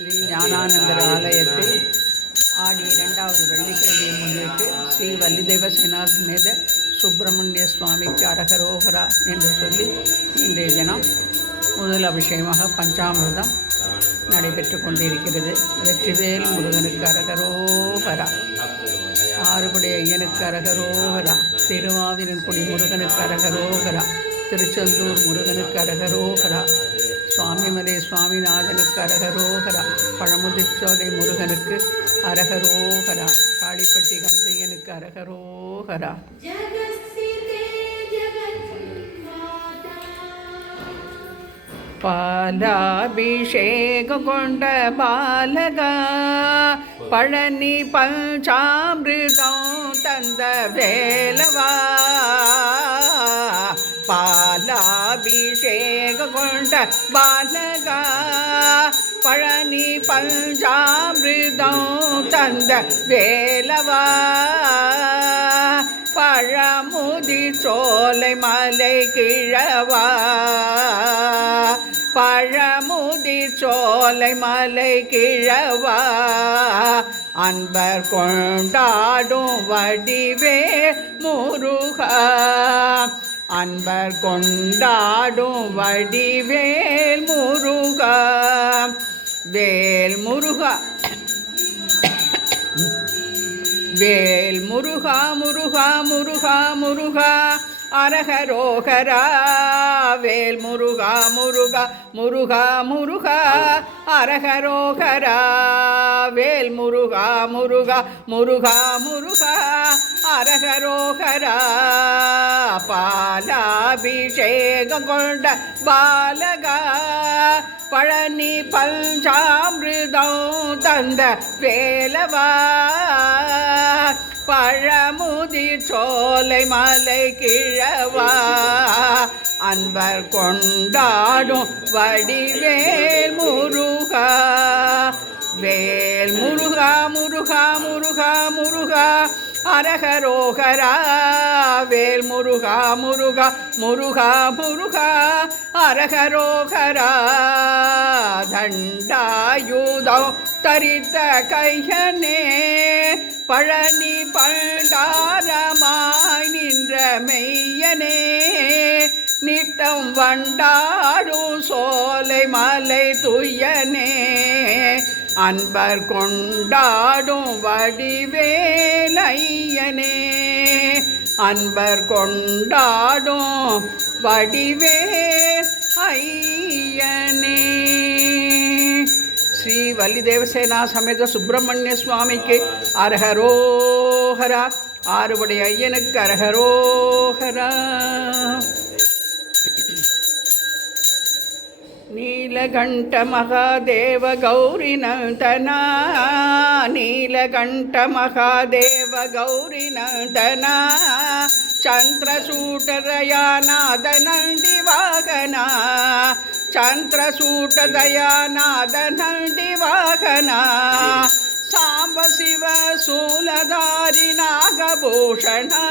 ஸ்ரீ ஞானானந்தர் ஆலயத்தில் ஆடி 2வது வெள்ளிக்கிழமையை முன்னிட்டு ஸ்ரீ வள்ளிதேவ சேனாசமேத சுப்பிரமணிய சுவாமிக்கு அரகரோகரா என்று சொல்லி இன்றைய தினம் முதல் அபிஷேகமாக பஞ்சாமிர்தம் நடைபெற்று கொண்டிருக்கிறது. வெற்றிவேல் முருகனுக்கு அரகரோகரா, ஆறுபடை ஐயனுக்கு அரகரோகரா, திருவாவினன்குடி முருகனுக்கு அரகரோகரா, திருச்செந்தூர் முருகனுக்கு அரகரோகரா, சுவாமிமலை சுவாமிநாதனுக்கு அரகரோகரா, பழமுதிர்ச்சோலை முருகனுக்கு அரகரோகரா, காளிப்பட்டி கந்தையனுக்கு அரகரோகரா. பாலாபிஷேகம் கொண்ட பாலகா, பழனி பஞ்சாமிர்தம் தந்த வேலவா, பாலாபிஷேகம் கொண்ட பாலகா, பழனி பஞ்சாமிர்தம் தந்த வேலவா, பழமுதிர் சோலை மலை கிழவா, பழமுதிர் சோலை மலை கிழவா, அன்பர் கொண்டாடும் வடிவே முருகா, அன்பர் கொண்டாடும் வடிவேல் முருகா, வேல் முருகா, வேல் முருகா முருகா முருகா முருகா அரகரோகரா, வேல் முருகா முருகா முருகா முருகா அரகரோகரா, வேல் முருகா முருகா முருகா முருகா அரகரோகரா, பாலாபிஷேகம் கொண்ட பாலகா, பழனி பஞ்சாமிர்தம் தந்த வேலவா, பழமுதிர் சோலை மலை கிழவா, அன்பர் கொண்டாடும் வடிவேல் முருகா, வேல் முருகா முருகா முருகா முருகா அரகரோகரா, வேல் முருகா முருகா முருகா முருகா அரகரோகரா, தண்டாயுதம் தரித்த கையனே, பழனி பண்டாரமாய் நின்ற மெய்யனே, நித்தம் வண்டாடும் சோலை மலை துய்யனே, அன்பர் கொண்டாடும் வடிவேலையனே, அன்பர் கொண்டாடும் வடிவேல் ஐயனே. ஸ்ரீ வள்ளிதேவசேனா சமேத சுப்பிரமணிய சுவாமிக்கு அரகரோகரா, ஆறுபடை ஐயனுக்கு அரகரோகரா. நீலகண்ட மகாதேவ கௌரி நந்தனா, நீலகண்ட மகாதேவ கௌரி நந்தனா, சந்திரசூட்டதயாநாத நந்தி வாகனா, சந்திரசூட்டதயாநாத நந்தி வாகனா, சாம்ப சிவ சூலதாரி நாகபூஷணா,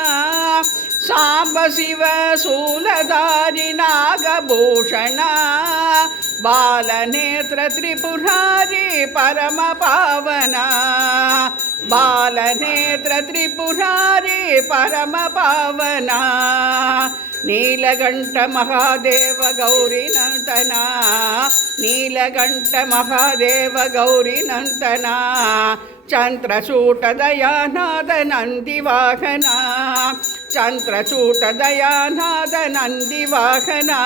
சாம்ப சிவ சூலதாரி நாகபூஷணா, பாலநேத்ர திரிபுராரி பரம பாவனா, பாலநேத்ர திரிபுராரி பரம பாவனா, நீலகண்ட மகாதேவ கௌரி நந்தனா, நீலகண்ட மகாதேவ கௌரி நந்தனா, சந்திரசூட்டதயாநாத நந்தி வாகனா, சந்திரசூட்டதயாநாத நந்தி வாகனா,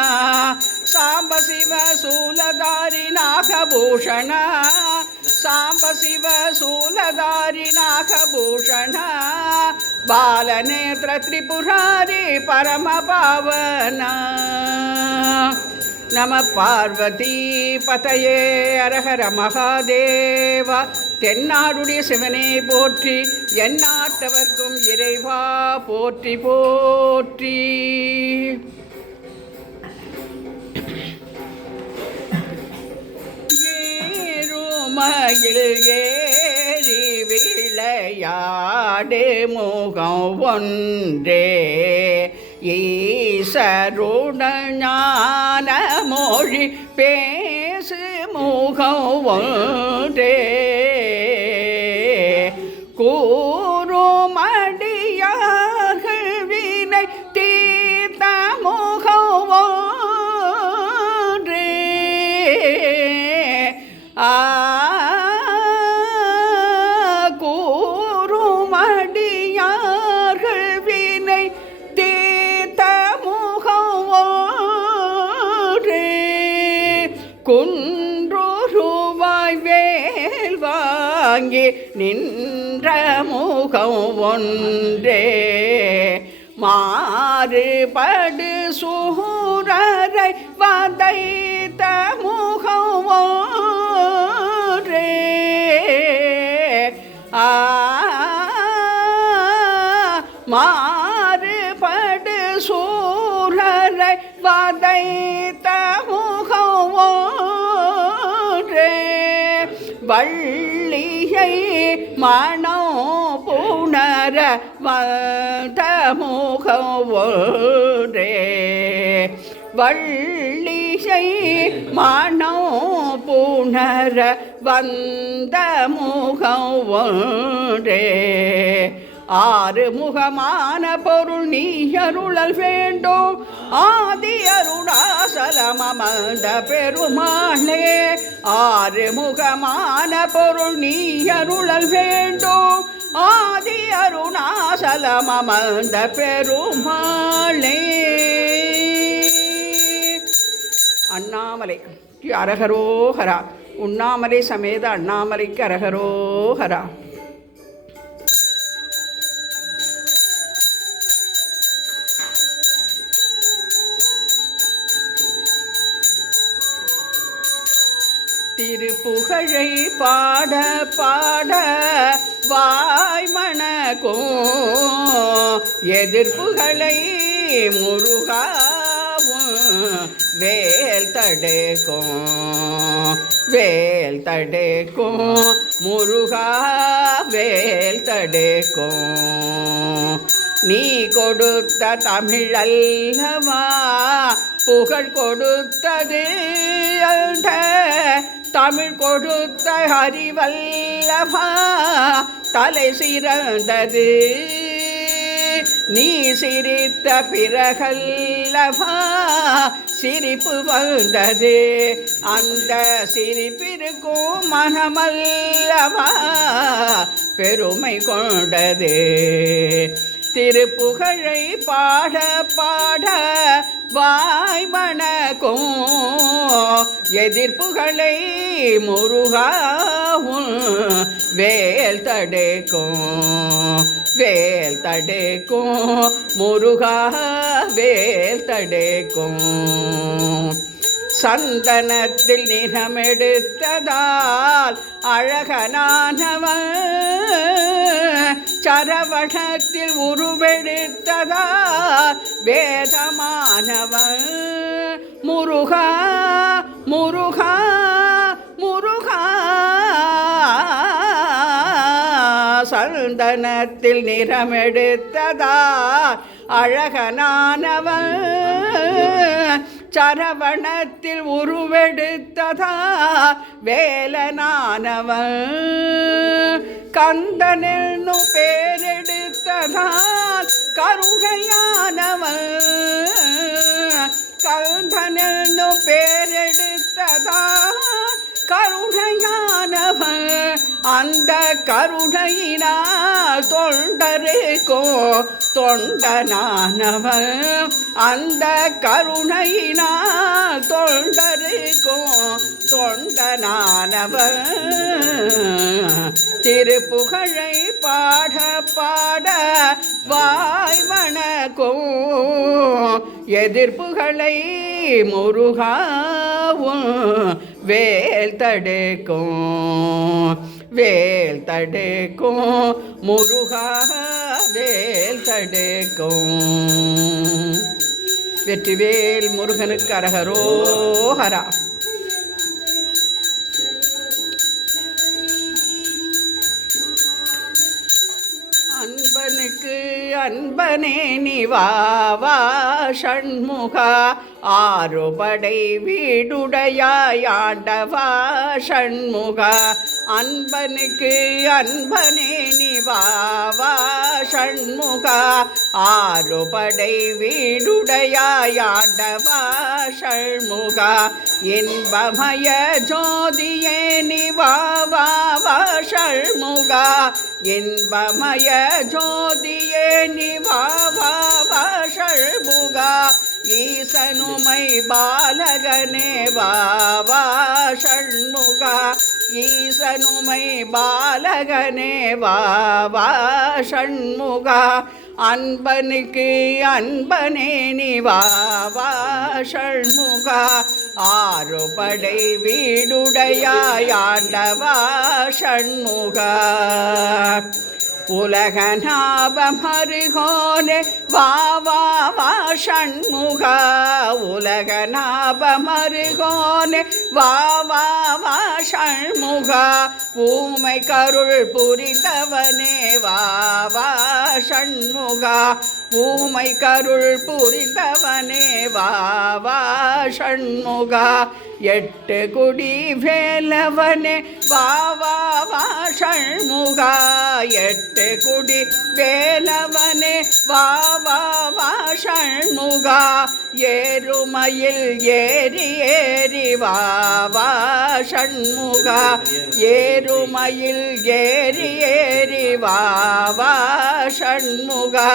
சாம்ப சிவ சூலதாரி நாகபூஷணா, சாம்ப சிவ சூலதாரி நாகபூஷணா, பாலநேத்ர திரிபுராரி பரம பாவனா. நம பார்வதி பதையே அரஹர மகாதேவா. தென்னாடுடைய சிவனே போற்றி, எந்நாட்டவர்க்கும் இறைவா போற்றி போற்றி. ஏறுமயில் ஏறி விளையாடு முகம் ஒன்றே, ஈசருடன் ஞான மொழி பேசு முகம் கூறுமடியார்கள் வினை தீர்த்த முகம் ஒன்றே. கூறுமடியார்கள் வினை தீர்த்த முகம் ஒன்றே. குன்றொருவாய் வேல் வாங்கி நின்ற முகம் ஒன்றே. மாறுபடு சூரரை வதைத்த முகம் ஒன்றே. மாறுபடு சூரரை வதைத்த முகம் ஒன்றே. வள்ளியை மனம் புணர வந்த முகம் ஒன்றே. வள்ளியை மனம் புணர வந்த முகம் ஒன்றே. ஆறு முகமான பொருள் நீ அருளல் வேண்டும். ஆதி அருணாசலமமர்ந்த பெருமாளே. ஆறு முகமான பொருள் நீ அருளல் வேண்டும். ஆதி அருணாசலமமர்ந்த பெருமாளே. அண்ணாமலை அரகரோஹரா. உண்ணாமலை சமேத அண்ணாமலைக்கு அரகரோஹரா. திருப்புகழை பாட பாட வாய்மணக்கும் எதிர்ப்புகளை முருகாவும் வேல் தடுக்கும். வேல் தடுக்கும் முருகா வேல் தடுக்கும். நீ கொடுத்த தமிழல்லவா புகழ் கொடுத்தது அந்த தமிழ் கொடுத்த அறிவல்லவா தலை சிறந்தது. நீ சிரித்த பிறகல்லவா சிரிப்பு வந்தது. அந்த சிரிப்பிற்கும் மனமல்லவா பெருமை கொண்டது. திருப்புகழை பாட பாட வாய்மணக்கும் எதிர்ப்புகளை முருகாவும் வேல் தடுக்கும். வேல் தடுக்கும் முருகா வேல் தடுக்கும். சந்தனத்தில் நிறமெடுத்ததால் அழகனானவன் சரவணத்தில் உருவெடுத்ததால் வேதமானவன் முருகா முருகா முருகா. சந்தனத்தில் நிறமெடுத்ததால் அழகனானவன் சரவணத்தில் உருவெடுத்ததா வேலனானவன். கந்தனென்னும் பேரெடுத்ததால் கருகையானவன். கந்தனென்னும் பேரெடுத்ததால் கருணையானவன். அந்த கருணையினால் தொண்டருக்கும் தொண்டனானவன். அந்த கருணையினால் தொண்டருக்கும் தொண்டனானவன். திருப்புகழை பாட பாட வாய்மணக்கும் எதிர்ப்புகளை முருகாவும் வேல் தடுக்கும். வேல் தடுக்கும் முருகா வேல் தடுக்கும். வெற்றிவேல் முருகனுக்கு அரகரோஹரா. அன்பனுக்கு அன்பனே நிவாவா ஷண்முகா. ஆறுபடை வீடுடையாண்டவா ஷண்முகா. அன்பனுக்கு அன்பனே நிவாவா ஷண்முகா ஆறுபடை வீடுடையாண்டவா ஷண்முகா இன்பமய ஜோதியே நிவாவா ஷண்முகா இன்பமய ஜோதியே நிவாவா ஷண்முகா ஈசனுமை பாலகனே வாவா ஷண்முகா ஈசனுமை பாலகனே வாவா ஷண்முகா அன்பனுக்கு அன்பனே நிவாவா ஷண்முகா ஆறுபடை வீடுடையாண்டவா ஷண்முகா உலகநாபமருகோனே வாவா ஷண்முகா உலகநாபமருகோனே வாவா ஷண்முகா ஊமை கருள் புரிந்தவனே வாவா ஷண்முகா ஊமை கருள் புரிந்தவனே வாவா ஷண்முகா எட்டு குடி வேலவனே வாவா ஷண்முகா எட்டு குடி வேலவனே வாவா ஷண்முகா ஏறுமயில் ஏறி ஏறி வாவா ஷண்முகா ஏறுமயில் ஏறி ஏறி வாவா ஷண்முகா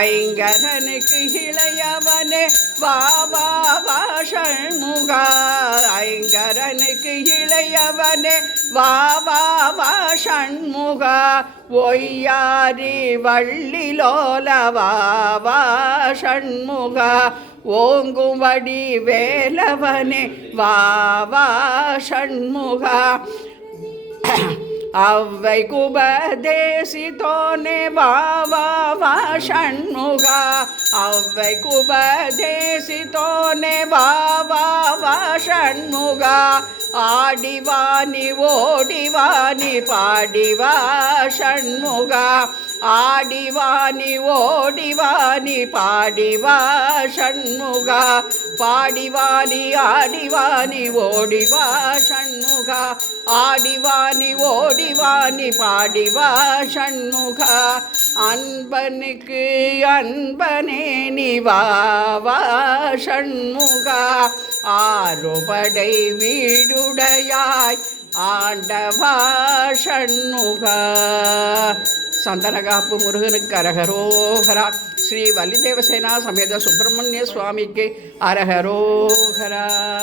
ஐங்கரனுக்கு இளையவனே வாவா ஷண்முகா ஐங்கரனுக்கு இளையவனே வாவா ஷண்முகா ஒய்யாரி வள்ளிலோல வாவா ஷண்முகா ஓங்குவடி வேலவனே வாவா ஷண்முகா அவ்வை குபதேசித்தோனே வாவா ஷண்முகா அவ்வை குபதேசித்தோனே வாவா ஷண்முகா ஆடிவாணி ஓடிவாணி பாடிவா ஷண்முகா ஆடிவாணி ஓடிவாணி பாடிவா ஷண்முகா பாடிவாணி ஆடிவாணி ஓடிவா ஷண்முகா ஆடிவாணி ஓடிவாணி பாடிவா ஷண்முகா அன்பனுக்கு அன்பனே நிவாவா ஷண்முகா ஆறுபடை வீடுடையாய் ஆண்டவா ஷண்முகா சந்தனகாப்பு முருகனுக்கு அரகரோகரா ஸ்ரீ வள்ளிதேவசேனா சமேத சுப்பிரமணிய சுவாமிக்கு அரகரோகரா.